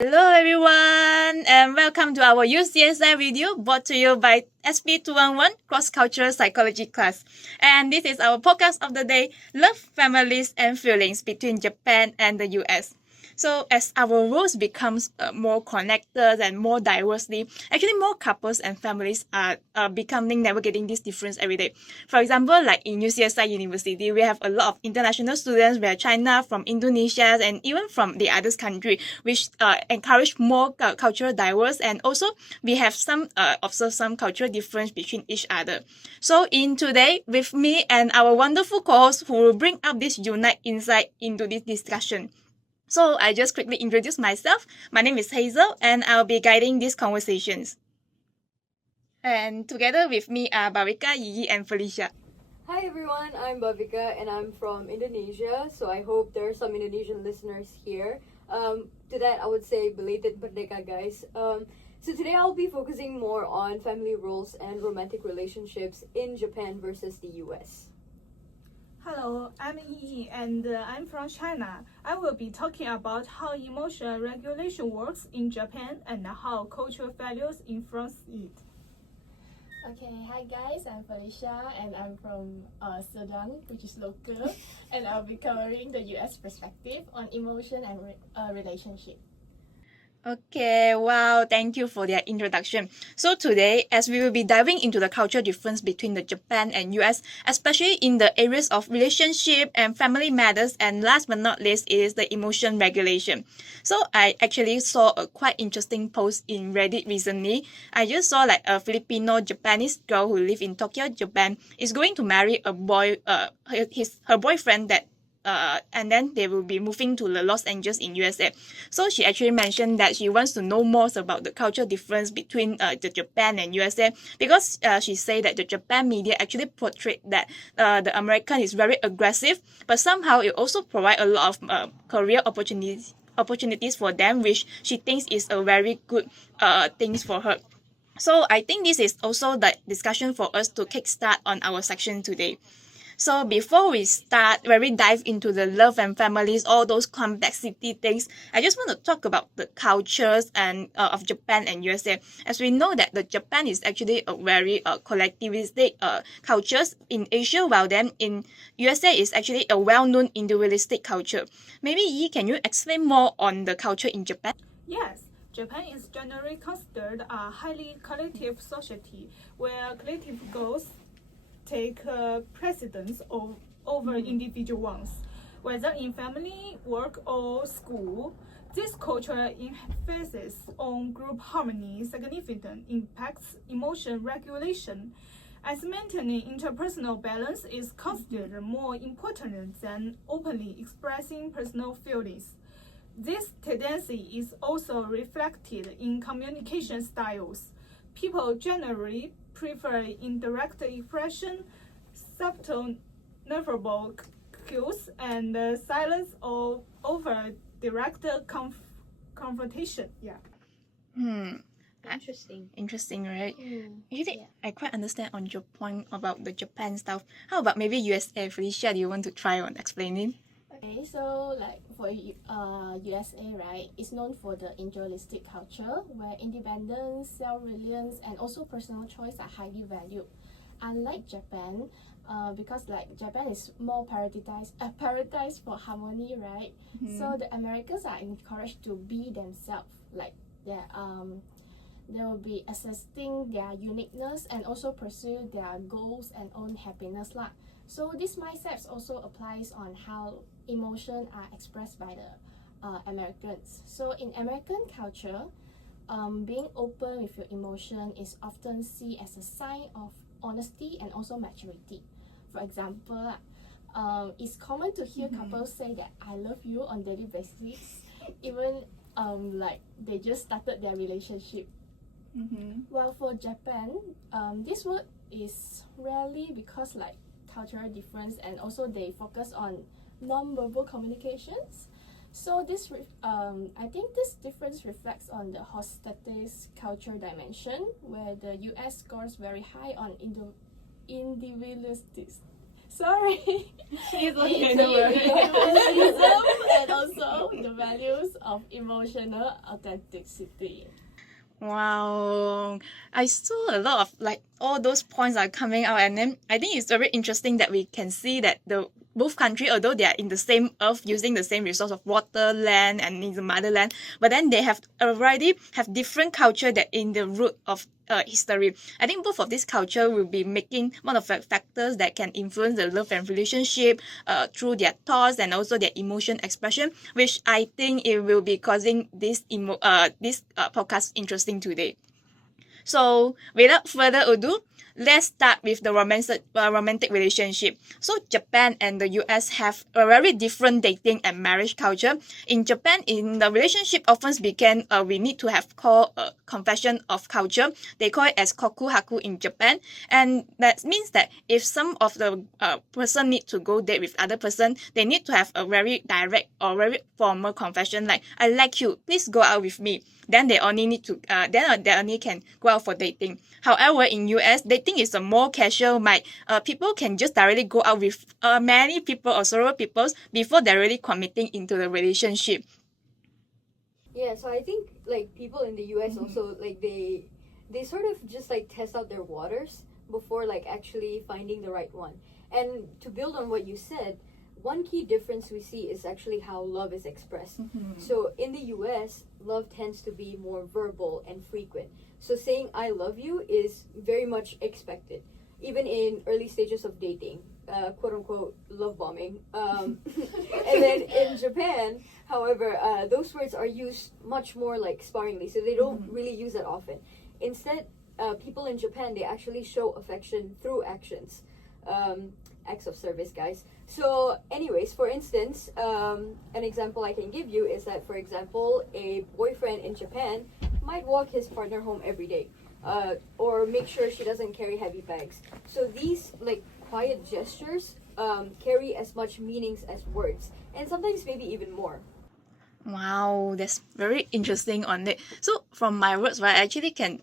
Hello everyone and welcome to our UCSI video brought to you by SP211 Cross Cultural Psychology class. And this is our podcast of the day, Love, Families and Feelings between Japan and the US. So as our worlds becomes more connected and more diversely, actually more couples and families are becoming navigating this difference every day. For example, like in UCSI University, we have a lot of international students where China, from Indonesia and even from the others country, which encourage more cultural diverse, and also we have some observe some cultural difference between each other. So in today with me and our wonderful co-host who will bring up this unique insight into this discussion. So I just quickly introduce myself. My name is Hazel and I'll be guiding these conversations. And together with me are Bhavika, Yiyi and Ferlicia. Hi everyone, I'm Bhavika and I'm from Indonesia, so I hope there are some Indonesian listeners here. To that I would say belated Merdeka guys. So today I'll be focusing more on family roles and romantic relationships in Japan versus the US. Hello, I'm Yiyi and I'm from China. I will be talking about how emotional regulation works in Japan and how cultural values influence it. Okay, hi guys, I'm Ferlicia and I'm from Sudan, which is local, and I'll be covering the US perspective on emotion and relationship. Okay, wow, thank you for their introduction. So today, as we will be diving into the cultural difference between the Japan and US, especially in the areas of relationship and family matters, and last but not least is the emotion regulation. So I actually saw a quite interesting post in Reddit recently. I just saw like a Filipino Japanese girl who live in Tokyo, Japan, is going to marry a boy, her boyfriend that and then they will be moving to the Los Angeles in USA. So she actually mentioned that she wants to know more about the cultural difference between the Japan and USA, because she said that the Japan media actually portrayed that the American is very aggressive, but somehow it also provide a lot of career opportunities for them, which she thinks is a very good things for her. So I think this is also the discussion for us to kickstart on our section today. So before we start, where we dive into the love and families, all those complexity things, I just want to talk about the cultures and of Japan and USA. As we know that the Japan is actually a very collectivistic cultures in Asia, while then in USA is actually a well-known individualistic culture. Maybe Yi, can you explain more on the culture in Japan? Yes, Japan is generally considered a highly collective society where collective goals take precedence over individual ones. Whether in family, work, or school, this culture emphasis on group harmony significantly impacts emotion regulation, as maintaining interpersonal balance is considered more important than openly expressing personal feelings. This tendency is also reflected in communication styles. People generally prefer indirect expression, subtle nonverbal cues, and silence over direct confrontation. Interesting, right? Actually, Yeah. I quite understand on your point about the Japan stuff. How about maybe USA? Felicia, do you want to try on explaining? Okay, so like for USA, right, it's known for the individualistic culture where independence, self-reliance, and also personal choice are highly valued. Unlike Japan, because like Japan is more prioritized for harmony, right? So the Americans are encouraged to be themselves, like they will be assessing their uniqueness and also pursue their goals and own happiness lah. So this mindset also applies on how emotions are expressed by the Americans. So in American culture, being open with your emotion is often seen as a sign of honesty and also maturity. For example, it's common to hear couples say that I love you on daily basis, even like they just started their relationship. While for Japan, this word is rarely because like cultural difference, and also they focus on non-verbal communications. So this I think this difference reflects on the hostates culture dimension, where the US scores very high on individualistic. Sorry. She's Individualism and also the values of emotional authenticity. Wow, I saw a lot of like all those points are coming out, and then I think it's very interesting that we can see that the both countries, although they are in the same earth using the same resource of water, land, and in the motherland, but then they have already have different culture that in the root of history. I think both of this culture will be making one of the factors that can influence the love and relationship through their thoughts and also their emotion expression, which I think it will be causing this podcast interesting today. So without further ado, let's start with the romantic relationship. So Japan and the US have a very different dating and marriage culture. In Japan, in the relationship often begin, we need to have called a confession of culture. They call it as kokuhaku in Japan. And that means that if some of the person need to go date with other person, they need to have a very direct or very formal confession like, I like you, please go out with me. Then they only need to they only can go out for dating. However, in US, dating is a more casual. People can just directly go out with many people or several people before they're really committing into the relationship. Yeah, so I think like people in the US also like they sort of just like test out their waters before like actually finding the right one. And to build on what you said, one key difference we see is actually how love is expressed. So in the US, love tends to be more verbal and frequent. So saying I love you is very much expected, even in early stages of dating, quote unquote love bombing. And then in Japan, however, those words are used much more like sparingly, so they don't really use it often. Instead, people in Japan, they actually show affection through actions. Acts of service, guys. So anyways, for instance, an example I can give you is that, for example, a boyfriend in Japan might walk his partner home every day, or make sure she doesn't carry heavy bags. So these like quiet gestures carry as much meanings as words, and sometimes maybe even more. Wow, that's very interesting on it. So from my words, right, I actually can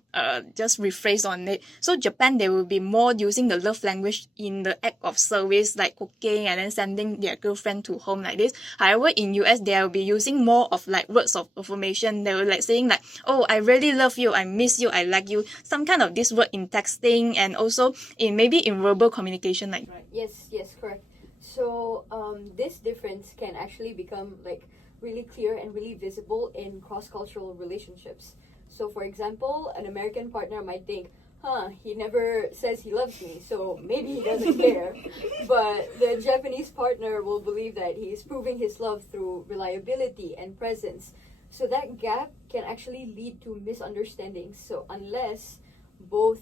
just rephrase on it. So Japan, they will be more using the love language in the act of service, like cooking and then sending their girlfriend to home like this. However, in US, they will be using more of like words of affirmation. They will like saying like, oh, I really love you, I miss you, I like you. Some kind of this word in texting and also in maybe in verbal communication like. Right. Yes, correct. So this difference can actually become like really clear and really visible in cross-cultural relationships. So for example, an American partner might think, he never says he loves me, so maybe he doesn't care. But the Japanese partner will believe that he's proving his love through reliability and presence. So that gap can actually lead to misunderstandings. So unless both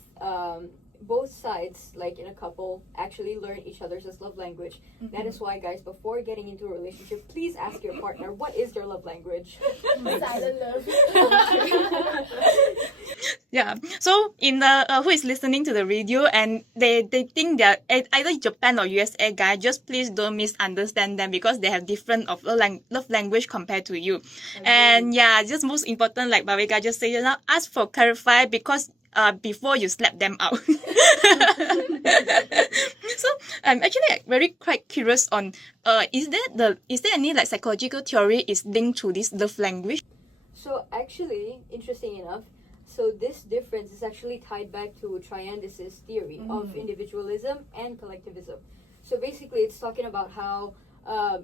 sides, like in a couple, actually learn each other's love language. That is why, guys, before getting into a relationship, please ask your partner what is their love language. Silent love. Yeah. So in the who is listening to the video and they think that either Japan or USA guy, just please don't misunderstand them because they have different of love language compared to you. And yeah, just most important, like Bhavika just said, ask for clarify because before you slap them out. So I'm actually very quite curious on is there any like psychological theory is linked to this love language? So actually, interesting enough, so this difference is actually tied back to Triandis' theory of individualism and collectivism. So basically, it's talking about how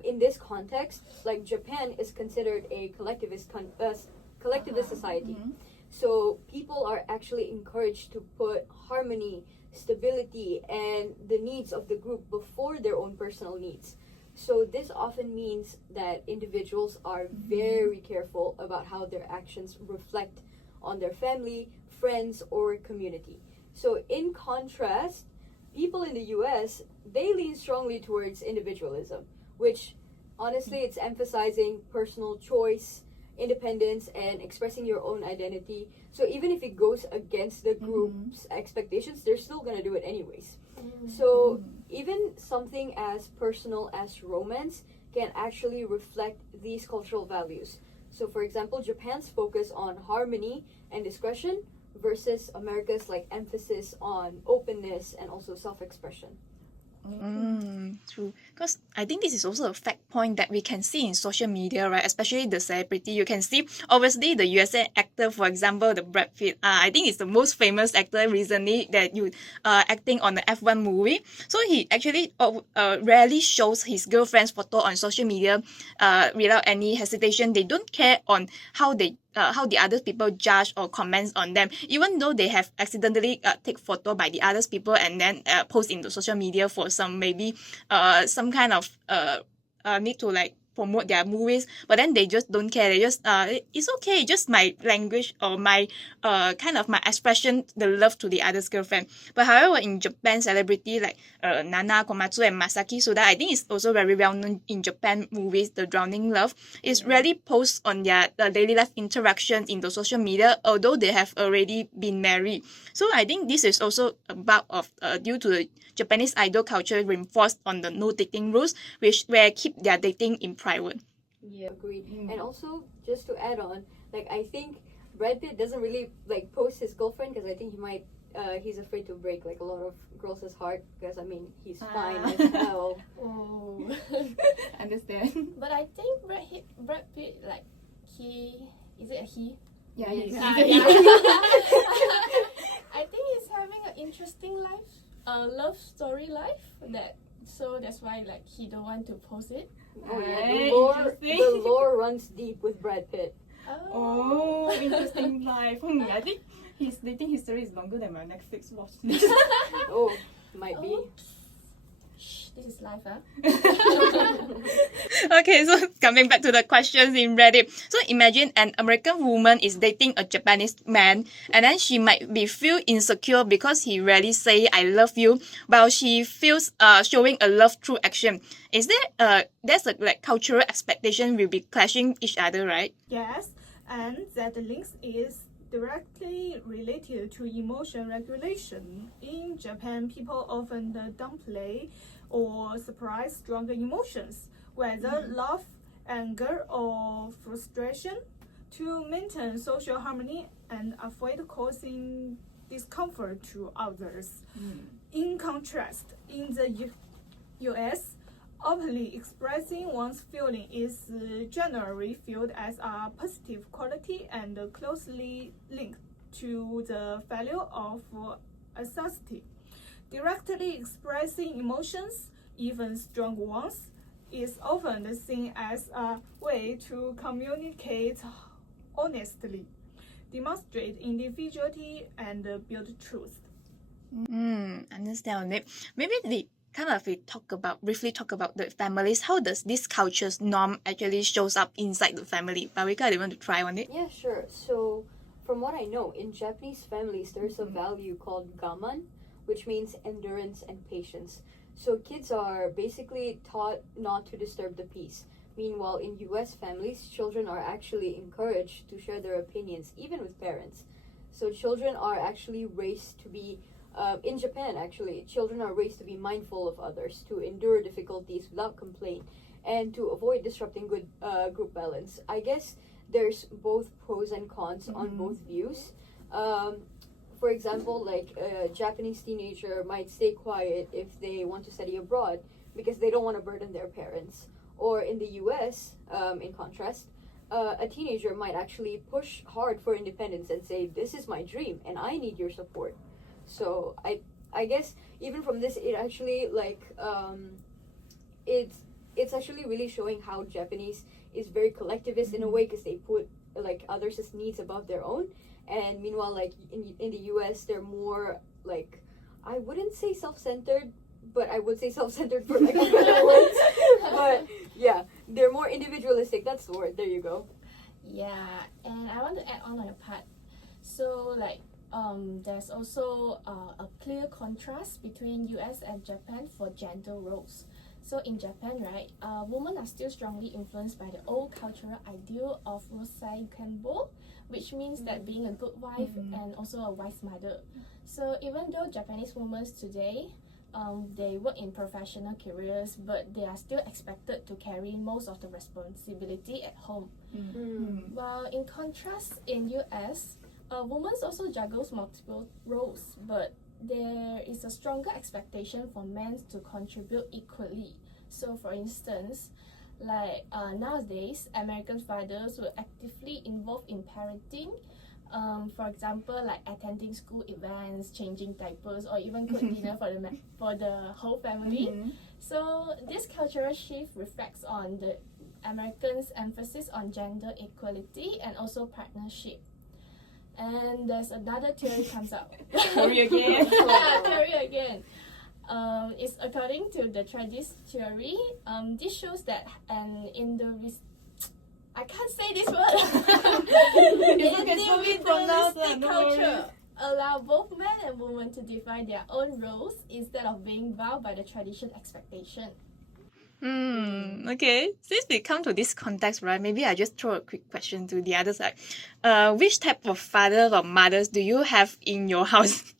in this context, like Japan is considered a collectivist society. So people are actually encouraged to put harmony, stability, and the needs of the group before their own personal needs. So this often means that individuals are very careful about how their actions reflect on their family, friends, or community. So in contrast, people in the US, they lean strongly towards individualism, which honestly, it's emphasizing personal choice, independence, and expressing your own identity. So even if it goes against the group's expectations, they're still gonna do it anyways. So even something as personal as romance can actually reflect these cultural values. So for example, Japan's focus on harmony and discretion versus America's like emphasis on openness and also self-expression. True. Because I think this is also a fact point that we can see in social media, right? Especially the celebrity. You can see, obviously, the USA actor, for example, the Brad Pitt. I think he's the most famous actor recently that you acting on the F1 movie. So he actually rarely shows his girlfriend's photo on social media without any hesitation. They don't care on how the other people judge or comments on them, even though they have accidentally take photo by the other people and then post into social media for some maybe some kind of need to like promote their movies, but then they just don't care. They just it's okay, just my language or my kind of my expression, the love to the other's girlfriend. But however, in Japan, celebrity like Nana Komatsu and Masaki Suda, I think it's also very well known in Japan movies. The Drowning Love is rarely post on their daily life interactions in the social media, although they have already been married. So I think this is also a part of due to the Japanese idol culture reinforced on the no dating rules, which where keep their dating in private. Yeah, agreed. And also, just to add on, like I think Brad Pitt doesn't really like post his girlfriend because I think he's afraid to break like a lot of girls' heart because I mean he's fine as hell. Oh. Understand? But I think Brad Pitt, like, is it a he? Yeah, Yes. I think he's having an interesting love story life that's why like he don't want to post it. Oh yeah, Right, the lore runs deep with Brad Pitt. Oh, interesting life. I think his dating history is longer than my Netflix watch list. Oh, might be. Shh, this is life, huh? Okay, so coming back to the questions in Reddit. So imagine an American woman is dating a Japanese man, and then she might be feel insecure because he rarely say I love you, while she feels showing a love through action. Is there there's a like cultural expectation will be clashing each other, right? Yes, and that links is directly related to emotion regulation. In Japan, people often downplay or suppress stronger emotions, whether love, anger, or frustration, to maintain social harmony and avoid causing discomfort to others. In contrast, in the US, openly expressing one's feeling is generally viewed as a positive quality and closely linked to the value of authenticity. Directly expressing emotions, even strong ones, is often seen as a way to communicate honestly, demonstrate individuality, and build trust. Understand. Maybe we briefly talk about the families. How does this culture's norm actually shows up inside the family? Bhavika, do you want to try on it? Yeah, sure. So, from what I know, in Japanese families, there's a value called gaman, which means endurance and patience. So, kids are basically taught not to disturb the peace. Meanwhile, in US families, children are actually encouraged to share their opinions, even with parents. So, children are actually raised to be in Japan, actually, children are raised to be mindful of others, to endure difficulties without complaint, and to avoid disrupting good group balance. I guess there's both pros and cons on both views. For example, like a Japanese teenager might stay quiet if they want to study abroad because they don't want to burden their parents. Or in the US, in contrast, a teenager might actually push hard for independence and say, "This is my dream, and I need your support." So I guess even from this, it actually like it's actually really showing how Japanese is very collectivist in a way because they put like others' needs above their own, and meanwhile like in the US they're more like, I wouldn't say self-centered, but I would say self-centered for like a better word. But yeah, they're more individualistic. That's the word. There you go. Yeah, and I want to add on a part. So like there's also a clear contrast between US and Japan for gender roles. So in Japan, right, women are still strongly influenced by the old cultural ideal of Rosai Kenbo, which means that being a good wife and also a wise mother. So even though Japanese women today, they work in professional careers, but they are still expected to carry most of the responsibility at home. While in contrast, in US, women also juggles multiple roles, but there is a stronger expectation for men to contribute equally. So, for instance, like nowadays, American fathers will actively involve in parenting. For example, like attending school events, changing diapers, or even cook dinner for the whole family. So this cultural shift reflects on the Americans' emphasis on gender equality and also partnership. And there's another theory comes up. Theory again. Theory again. It's according to the tradition theory. This shows that I can't say this word. Individualistic culture allow both men and women to define their own roles instead of being bound by the tradition expectation. Okay. Since we come to this context, right, maybe I just throw a quick question to the other side. Which type of fathers or mothers do you have in your house?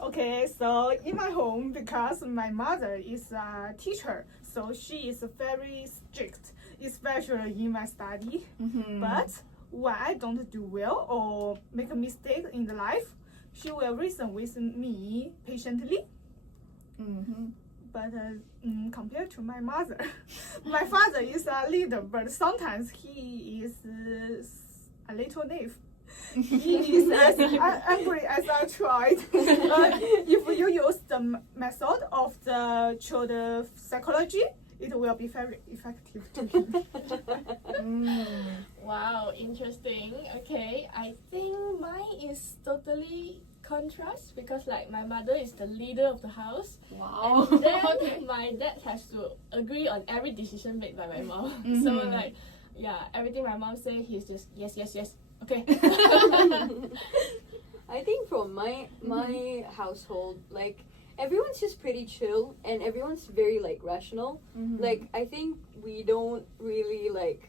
Okay, so in my home, because my mother is a teacher, so she is very strict, especially in my study. But when I don't do well or make a mistake in the life, she will reason with me patiently. But compared to my mother, my father is a leader, but sometimes he is a little naive. He is as angry as a child. If you use the method of the child psychology, it will be very effective to him. Wow, interesting. Okay, I think mine is totally contrast because like my mother is the leader of the house. Wow. And then my dad has to agree on every decision made by my mom. So like, yeah, everything my mom say, he's just yes, yes, yes. Okay. I think from my household, like everyone's just pretty chill and everyone's very like rational. Like I think we don't really like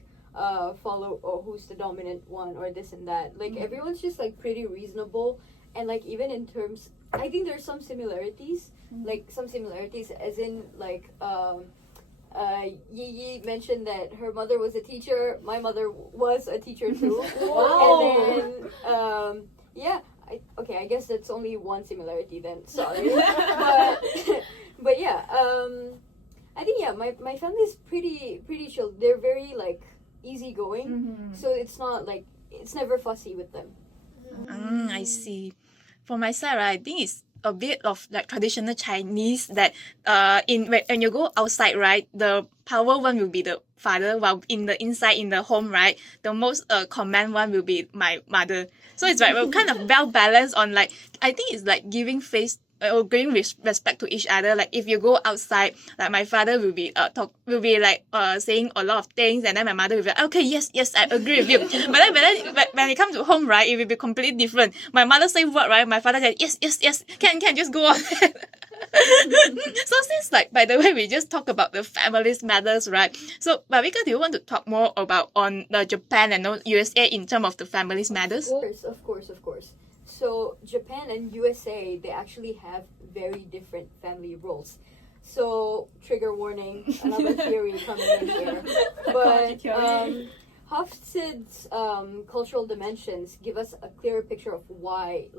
follow who's the dominant one or this and that. Like everyone's just like pretty reasonable, and like even in terms, I think there's some similarities. Like some similarities as in like Yiyi mentioned that her mother was a teacher. My mother was a teacher too. And then I guess that's only one similarity then. Sorry, but yeah, I think my family is pretty chill. They're very like easygoing, so it's not like it's never fussy with them. I see. For my side, right, I think it's a bit of like traditional Chinese that when you go outside, right, the power one will be the father, while in the inside in the home, right, the most command one will be my mother. So it's like we're kind of well balanced on like, I think it's like giving face or giving respect to each other. Like if you go outside, like my father will be saying a lot of things, and then my mother will be like, okay, yes, I agree with you. but then when it comes to home, right, it will be completely different. My mother say what, right, my father said yes, can just go on. So since like, by the way, we just talk about the family's matters, right? So Bhavika, do you want to talk more about on the Japan and USA in terms of the family's matters? Of course. So Japan and USA, they actually have very different family roles. So trigger warning, another theory coming in here. But Hofstede's cultural dimensions give us a clearer picture of why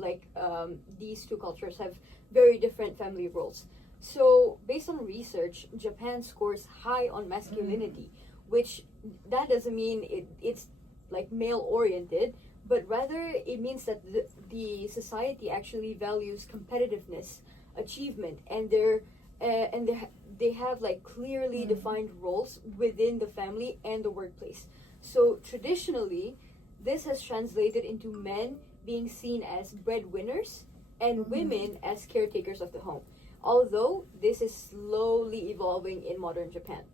these two cultures have very different family roles. So based on research, Japan scores high on masculinity, which that doesn't mean it's like male oriented, but rather it means that the society actually values competitiveness, achievement, and they have like clearly defined roles within the family and the workplace. So traditionally, this has translated into men being seen as breadwinners and women as caretakers of the home. Although this is slowly evolving in modern Japan.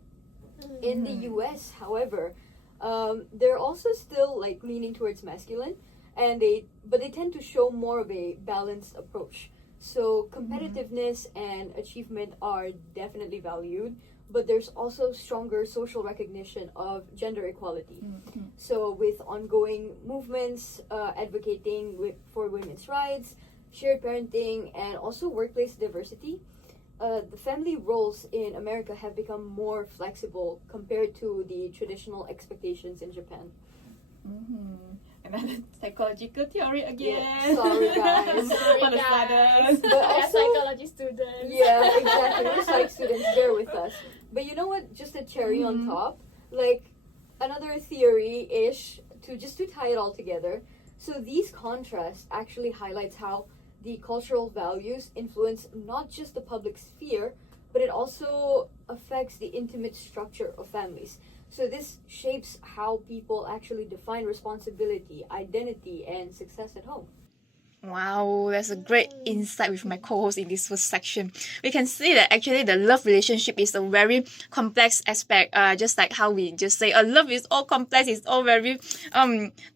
In the US, however, they're also still like leaning towards masculine, but they tend to show more of a balanced approach. So competitiveness and achievement are definitely valued, but there's also stronger social recognition of gender equality. So with ongoing movements advocating for women's rights, shared parenting, and also workplace diversity, the family roles in America have become more flexible compared to the traditional expectations in Japan. Another psychological theory again. Yeah, sorry guys. Sorry, For the guys. studies. But We are also, psychology students. yeah, exactly. We're psych students. Bear with us. But you know what? Just a cherry on top. Like another theory-ish to tie it all together. So these contrasts actually highlights how the cultural values influence not just the public sphere, but it also affects the intimate structure of families. So this shapes how people actually define responsibility, identity, and success at home. Wow, that's a great insight with my co-host in this first section. We can see that actually the love relationship is a very complex aspect. Just like how we just say, love is all complex. It's all very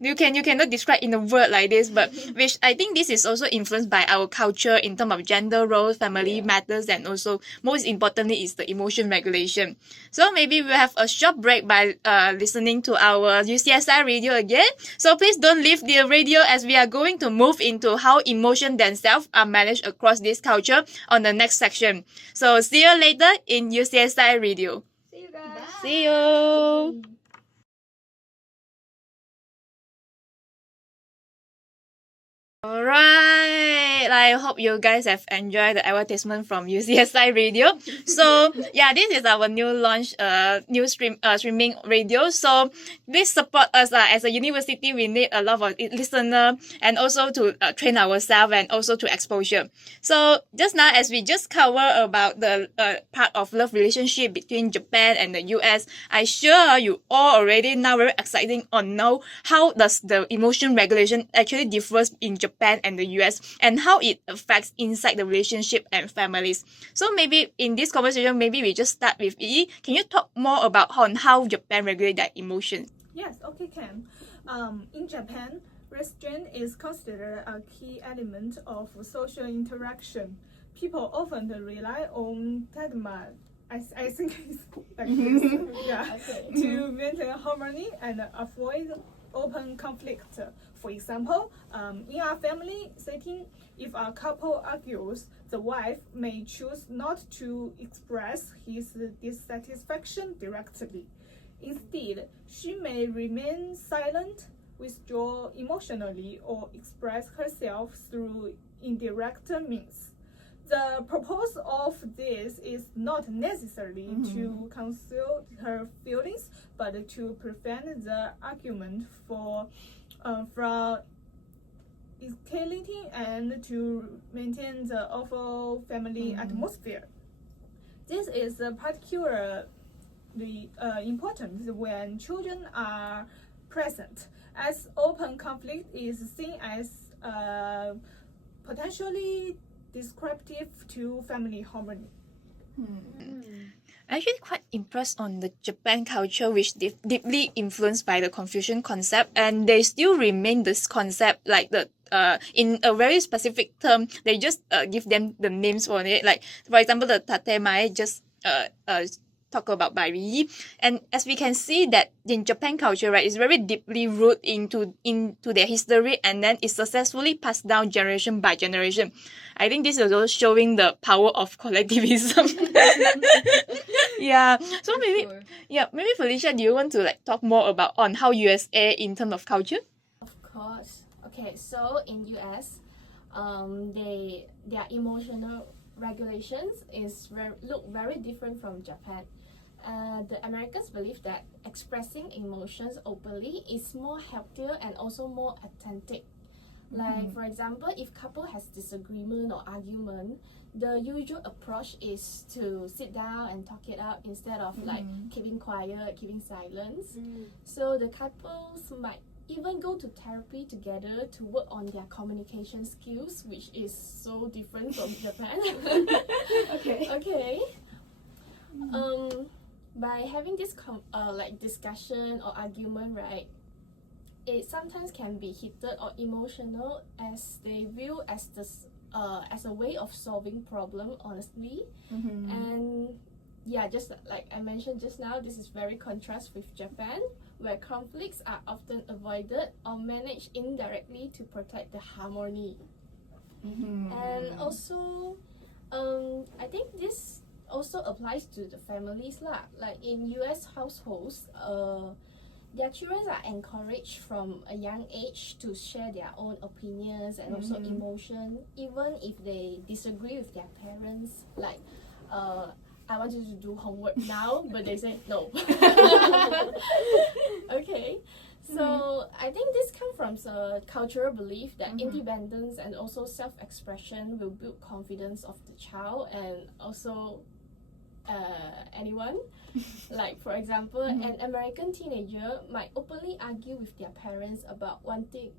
you cannot describe in a word like this. But which I think this is also influenced by our culture in terms of gender roles, family matters, and also most importantly is the emotion regulation. So maybe we'll have a short break by listening to our UCSI radio again. So please don't leave the radio as we are going to move into how emotion themselves are managed across this culture on the next section. So see you later in UCSI radio. See you guys. See you. Alright, I hope you guys have enjoyed the advertisement from UCSI Radio. So yeah, this is our new launch new streaming radio. So please support us as a university. We need a lot of listener and also to train ourselves and also to exposure. So just now as we just cover about the part of love relationship between Japan and the US, I sure you all already now very exciting on know how does the emotion regulation actually differs in Japan and the US and how it affects inside the relationship and families. So maybe in this conversation, maybe we just start with Yi. Can you talk more about on how Japan regulate their emotions? Yes, okay, Ken. In Japan, restraint is considered a key element of social interaction. People often rely on tadma. I think it's like this, yeah, to maintain harmony and avoid open conflict. For example, in a family setting, if a couple argues, the wife may choose not to express his dissatisfaction directly. Instead, she may remain silent, withdraw emotionally, or express herself through indirect means. The purpose of this is not necessarily to conceal her feelings, but to prevent the argument from escalating and to maintain the overall family atmosphere. This is particularly important when children are present, as open conflict is seen as potentially descriptive to family harmony. Actually quite impressed on the Japan culture which deeply influenced by the Confucian concept, and they still remain this concept like the in a very specific term. They just give them the names for it, like for example the tatemae just talk about by Yi. And as we can see that in Japan culture, right, it's very deeply rooted into their history and then it's successfully passed down generation by generation. I think this is also showing the power of collectivism. Yeah. So maybe Felicia, do you want to like talk more about on how USA in terms of culture? Of course. Okay, so in US, their emotional regulations look very different from Japan. The Americans believe that expressing emotions openly is more healthier and also more authentic. Like for example, if couple has disagreement or argument, the usual approach is to sit down and talk it out instead of like keeping quiet, keeping silence. So the couples might even go to therapy together to work on their communication skills, which is so different from Japan. Okay. By having this like discussion or argument, right, it sometimes can be heated or emotional as they view as a way of solving problem honestly. And yeah, just like I mentioned just now, this is very contrast with Japan, where conflicts are often avoided or managed indirectly to protect the harmony. And also I think this also applies to the families lah. Like in US households, their children are encouraged from a young age to share their own opinions and also emotion, even if they disagree with their parents. Like, I want you to do homework now, but they say no. Okay. So I think this comes from a cultural belief that independence and also self-expression will build confidence of the child and also anyone. Like for example, an American teenager might openly argue with their parents about wanted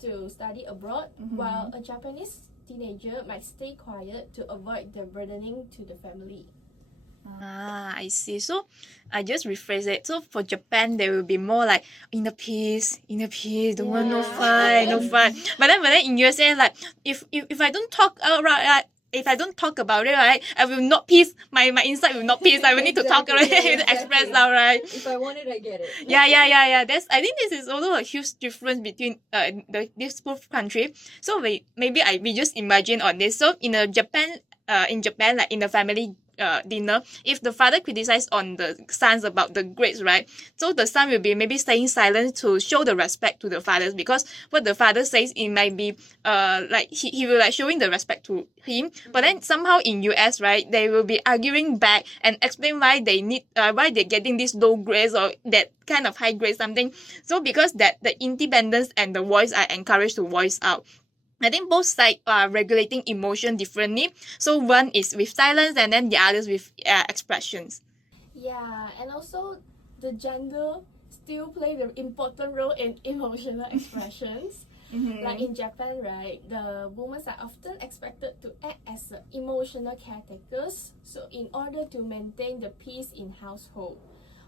to study abroad, while a Japanese teenager might stay quiet to avoid the burdening to the family. I see. So I just rephrase it. So for Japan, there will be more like inner peace, don't want no fight, no fight. But then in USA, like if I don't talk outright, if I don't talk about it, right, I will not peace. My inside will not peace. I will need to talk, right? To express out, right? If I want it, I get it. Yeah. I think this is also a huge difference between these both countries. So we just imagine on this. So in Japan, like in the family dinner, if the father criticizes on the sons about the grades, right, so the son will be maybe staying silent to show the respect to the fathers, because what the father says, it might be like he will like showing the respect to him. But then somehow in US, right, they will be arguing back and explain why they need why they're getting these low grades or that kind of high grades something. So because that the independence and the voice are encouraged to voice out. I think both sides are regulating emotion differently. So one is with silence and then the others with expressions. Yeah, and also the gender still play the important role in emotional expressions. Like in Japan, right, the women are often expected to act as emotional caretakers, so in order to maintain the peace in household,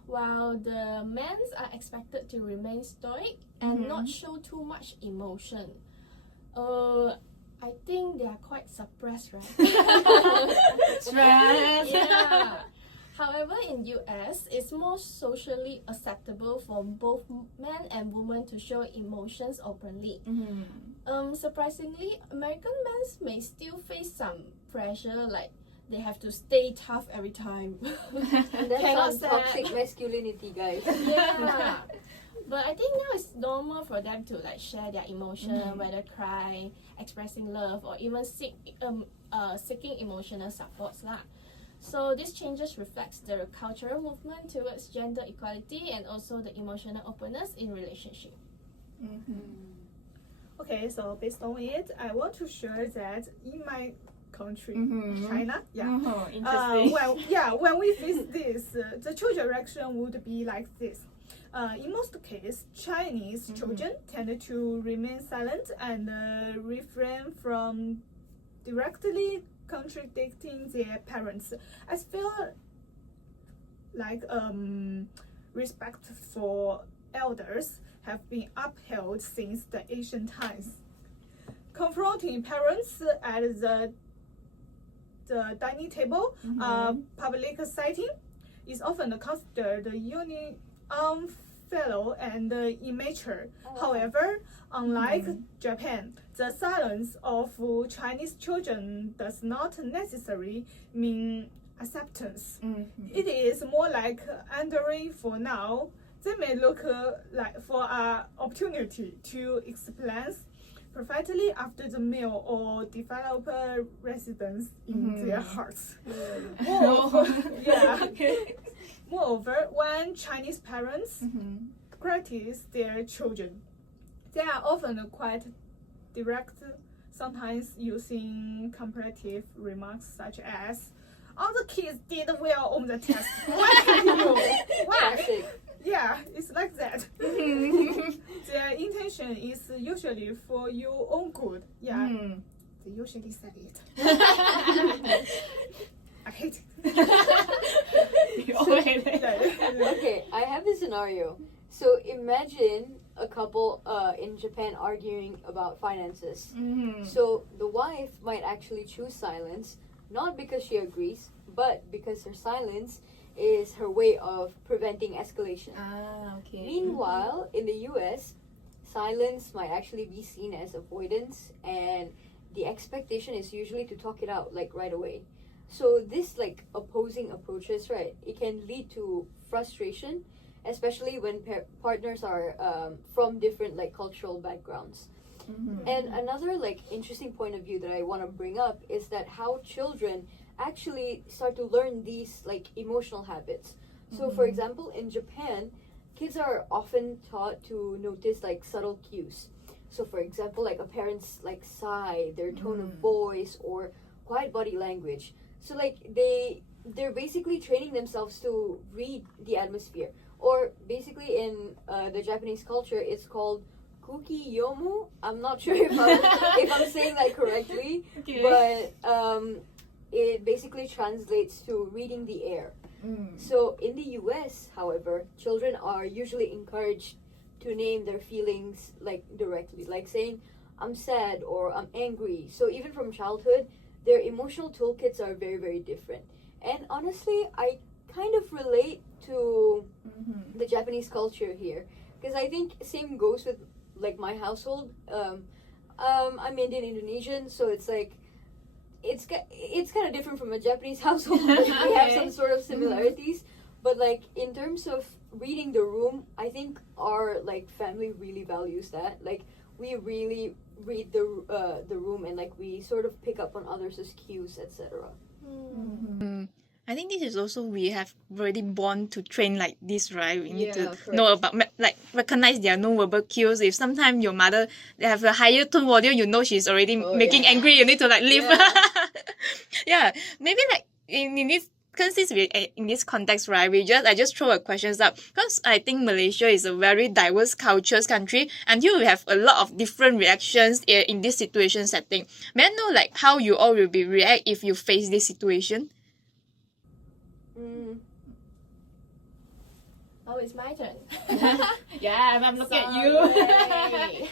while the men are expected to remain stoic and not show too much emotion. I think they are quite suppressed, right? Stress. Yeah. However, in US, it's more socially acceptable for both men and women to show emotions openly. Surprisingly, American men may still face some pressure, like they have to stay tough every time. And that's Cannot some sad. toxic masculinity, guys. Yeah. But I think now it's normal for them to like share their emotion, whether cry, expressing love, or even seeking emotional supports lah. So these changes reflects the cultural movement towards gender equality and also the emotional openness in relationship. Okay, so based on it, I want to share that in my country, China, Interesting. when we face this, the children reaction would be like this. In most cases, Chinese children tend to remain silent and refrain from directly contradicting their parents. I feel like respect for elders have been upheld since the ancient times. Confronting parents at the dining table, public setting, is often considered unfellow and immature. However, unlike Japan, the silence of Chinese children does not necessarily mean acceptance. It is more like enduring for now. They may look like for an opportunity to explain perfectly after the meal or develop residence in their hearts. Moreover, when Chinese parents criticize their children, they are often quite direct, sometimes using comparative remarks such as, "All the kids did well on the test. Why can't you? Why?" Yeah, it's like that. Their intention is usually for your own good. Yeah, they usually say it. I hate it. Okay, I have a scenario. So imagine a couple in Japan arguing about finances. So the wife might actually choose silence, not because she agrees, but because her silence is her way of preventing escalation. Meanwhile, in the US, silence might actually be seen as avoidance, and the expectation is usually to talk it out like right away. So this like opposing approaches, right, it can lead to frustration especially when partners are from different like cultural backgrounds. And another like interesting point of view that I want to bring up is that how children actually start to learn these like emotional habits. So for example, in Japan, kids are often taught to notice like subtle cues. So for example, like a parent's like sigh, their tone of voice, or quiet body language. So like they're basically training themselves to read the atmosphere. Or basically in the Japanese culture, it's called kuki yomu. I'm not sure if I'm saying that correctly, but it basically translates to reading the air. So in the US, however, children are usually encouraged to name their feelings like directly, like saying I'm sad or I'm angry. So even from childhood, their emotional toolkits are very, very different. And honestly, I kind of relate to the Japanese culture here, because I think same goes with like my household. I'm Indian Indonesian, so it's like it's kind of different from a Japanese household. We have some sort of similarities, but like in terms of reading the room, I think our like family really values that. Like we really read the room, and like we sort of pick up on others' cues, etc. I think this is also we have already born to train like this, right? We need to correct. know about like recognize their non-verbal cues. If sometimes your mother they have a higher tone volume, you know she's already making angry. You need to like leave. Yeah, maybe like in this. Because in this context, right, I just throw a questions up because I think Malaysia is a very diverse cultures country, and here we have a lot of different reactions in this situation setting. May I know like how you all will be react if you face this situation? Oh, it's my turn. Yeah, I'm looking at you. Sorry.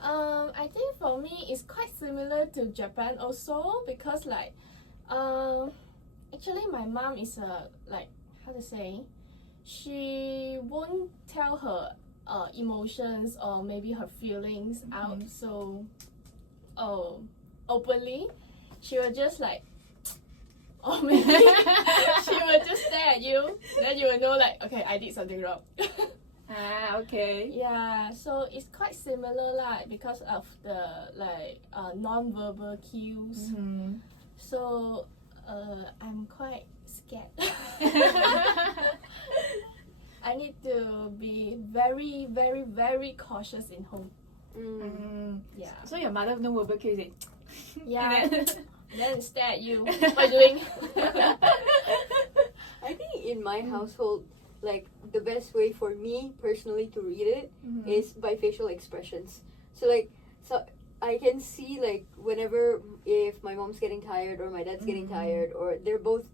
I think for me it's quite similar to Japan also, because like actually my mom is a like how to say, she won't tell her emotions or maybe her feelings out so openly. She will just like or maybe she will just stare at you, then you will know like, okay, I did something wrong. Okay. Yeah, so it's quite similar like because of the like non-verbal cues. So I'm quite scared. I need to be very, very, very cautious in home. Yeah. So your mother no verbal cues, is it? Yeah. Then stare at you. What are you doing? I think in my household, like the best way for me personally to read it is by facial expressions. So I can see like whenever if my mom's getting tired or my dad's getting tired or they're both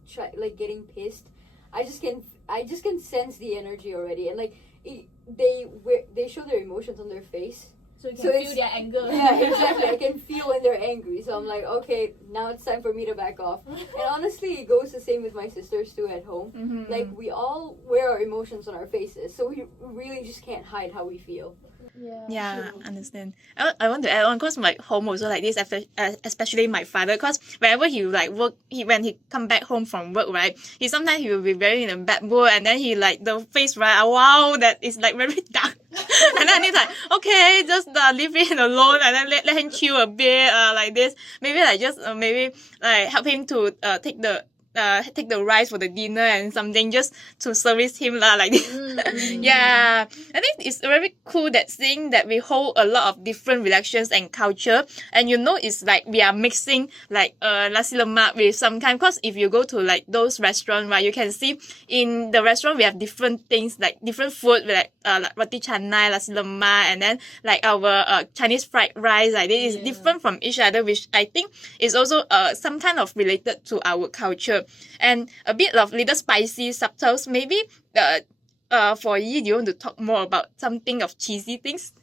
getting pissed, I just can sense the energy already, and like they show their emotions on their face. So you can feel their anger. Yeah, exactly. I can feel when they're angry. So I'm like, okay, now it's time for me to back off. And honestly, it goes the same with my sisters too at home. Like, we all wear our emotions on our faces. So we really just can't hide how we feel. Yeah, understand. I want to add on because my home also like this, especially my father. Because whenever he like work, when he come back home from work, right, he will be very in a bad mood, and then he like the face, right, wow, that is like very dark. And then he's like, okay, just leave him alone, and then let him chill a bit, like this. Maybe like just maybe like help him to take the rice for the dinner and something just to service him like this. Yeah, I think it's very cool that seeing that we hold a lot of different relations and culture, and it's like we are mixing like nasi lemak with some kind. Because if you go to like those restaurants, right, you can see in the restaurant we have different things like different food like roti canai, nasi lemak, and then like our Chinese fried rice. Like this is different from each other, which I think is also some kind of related to our culture. And a bit of little spicy subtles. Maybe for you, do you want to talk more about something of cheesy things?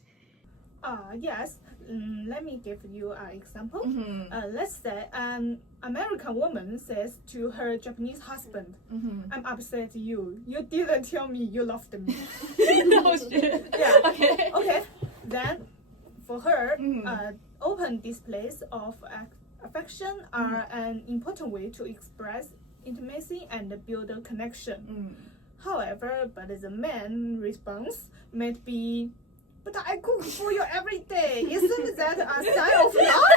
Yes. Let me give you an example. Let's say an American woman says to her Japanese husband, I'm upset at you. You didn't tell me you loved me. Oh shit. Yeah. Okay. Okay. Then for her, open displays of affection are an important way to express intimacy and build a connection. However, but the man response might be, "But I cook for you every day. Isn't that a sign of love?"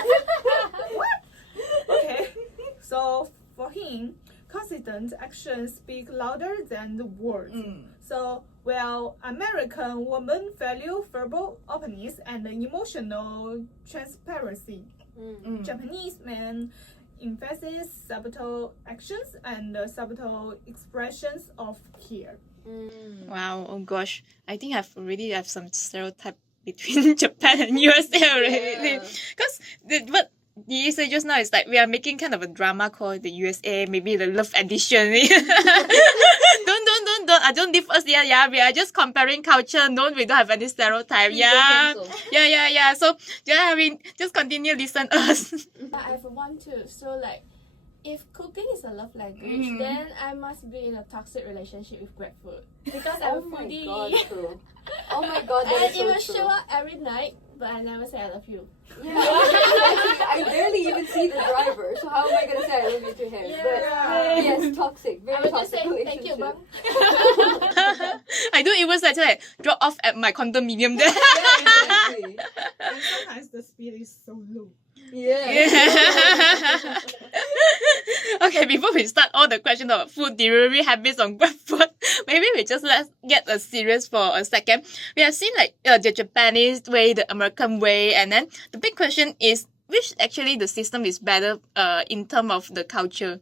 What? Okay. So for him, consistent actions speak louder than the words. So while American women value verbal openness and emotional transparency, Japanese men emphasize subtle actions and subtle expressions of care. Wow, oh gosh. I think I've already have some stereotype between Japan and USA already. Because what you said just now is like we are making kind of a drama called the USA, maybe the Love Edition. Don't leave us here. Yeah, we are just comparing culture. No, we don't have any stereotype. Yeah. So I mean, just continue listen us. I have one too. So like, if cooking is a love language, then I must be in a toxic relationship with GrabFood because I'm a foodie. Oh my god, that And is it so will true. show up every night, but I never say I love you. Yeah, I barely even see the driver, so how am I gonna say I love you to him? But yes, toxic, I very will just toxic say thank you, relationship. bang. I don't even like drop off at my condominium there. Yeah, exactly. And sometimes the speed is so low. Yeah. Okay, before we start all the questions of food delivery habits on GrabFood, maybe we just let's get serious for a second. We have seen like the Japanese way, the American way, and then the big question is which actually the system is better in terms of the culture.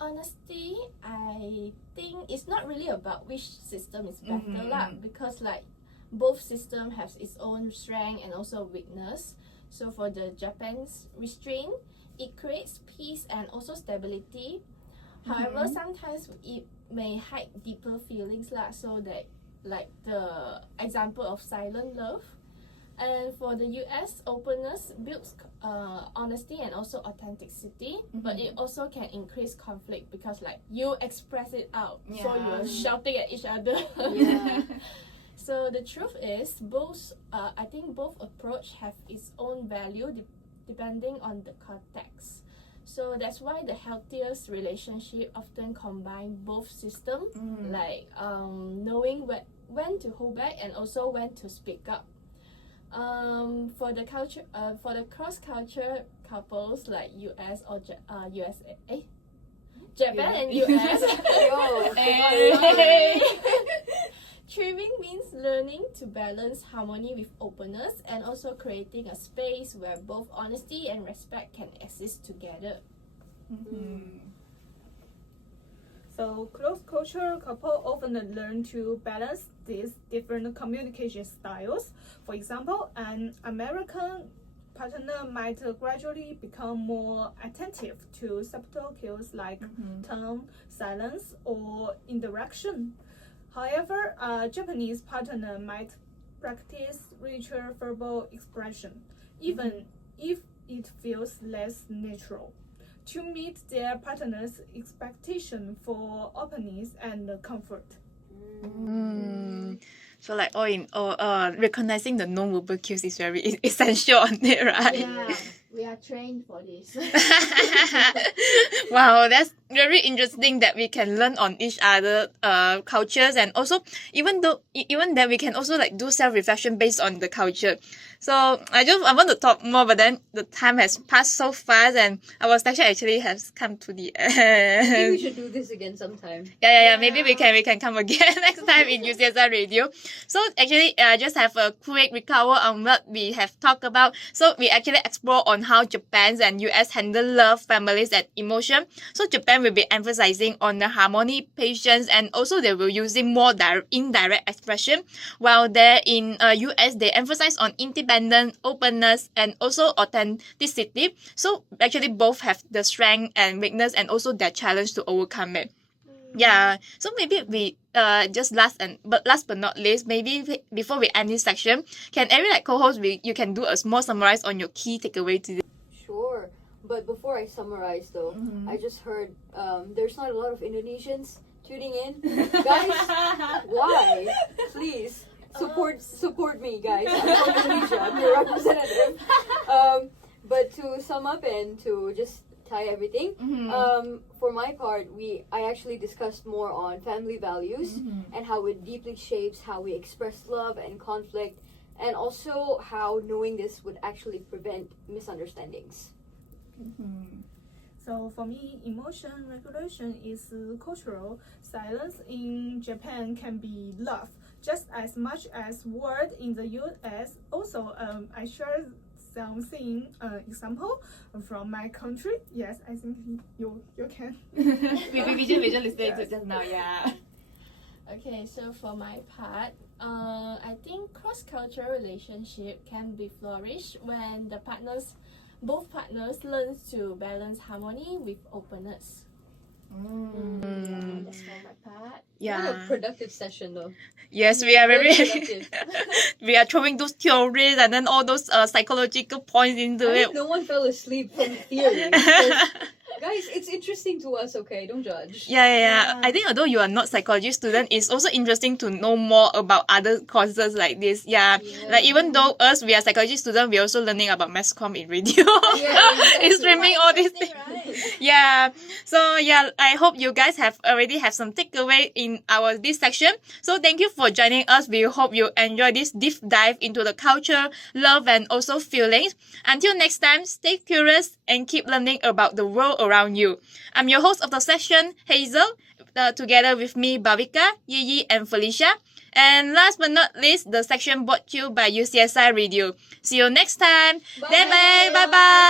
Honestly, I think it's not really about which system is better lah, because like both system has its own strength and also weakness. So for the Japan's restraint, it creates peace and also stability. However, sometimes it may hide deeper feelings lah, so that like the example of silent love. And for the US, openness builds honesty and also authenticity, but it also can increase conflict because like you express it out, so you're shouting at each other. Yeah. So the truth is, I think both approach have its own value depending on the context. So that's why the healthiest relationship often combine both systems, like knowing when to hold back and also when to speak up. For the cross-culture couples like US or Japan and US. Thriving means learning to balance harmony with openness and also creating a space where both honesty and respect can exist together. So cross-cultural couple often learn to balance these different communication styles. For example, an American partner might gradually become more attentive to subtle cues like tone, silence, or indirection. However, a Japanese partner might practice richer verbal expression, even if it feels less natural, to meet their partner's expectation for openness and comfort. So like all in all, recognizing the non-verbal cues is very essential on it, right? Yeah, we are trained for this. Wow, that's very interesting that we can learn on each other cultures, and also even then we can also like do self-reflection based on the culture. So I want to talk more, but then the time has passed so fast, and our session actually has come to the I think we end. should do this again sometime. Yeah. Maybe we can come again next time in UCSI Radio. So actually, just have a quick recover on what we have talked about. So we actually explore on how Japan and US handle love, families, and emotion. So Japan will be emphasizing on the harmony, patience, and also they will using more indirect expression. While there in US, they emphasize on independence, openness, and also authenticity. So actually, both have the strength and weakness, and also their challenge to overcome it. Yeah, so maybe we just last but not least, maybe before we end this section, can every like co-host you can do a small summarize on your key takeaway today? Sure. But before I summarize though, I just heard there's not a lot of Indonesians tuning in. Guys, why? Please support me, guys. I'm from Indonesia. I'm your representative. But to sum up and to just tie everything. For my part, I actually discussed more on family values and how it deeply shapes how we express love and conflict, and also how knowing this would actually prevent misunderstandings. So for me, emotion regulation is cultural. Silence in Japan can be love just as much as word in the US. Also, I share something example from my country. Yes, I think you can. We just listening to just now, yeah. Okay, so for my part, I think cross-cultural relationship can be flourished when both partners learn to balance harmony with openness. That's for my part. Yeah. What a productive session, though. Yes, we are very. productive. We are throwing those theories and then all those psychological points into I it. hope no one fell asleep from the theory. 'Cause, guys, it's interesting to us, okay? Don't judge. Yeah. I think although you are not psychology student, it's also interesting to know more about other courses like this. Yeah. Like even though we are psychology student, we're also learning about mass comm in radio. It's streaming all these things. Yeah. So yeah, I hope you guys have some takeaway in this section. So thank you for joining us. We hope you enjoy this deep dive into the culture, love, and also feelings. Until next time, stay curious and keep learning about the world around you. I'm your host of the session, Hazel, together with me, Bhavika, Yiyi, and Ferlicia. And last but not least, the section brought to you by UCSI Radio. See you next time. Bye bye.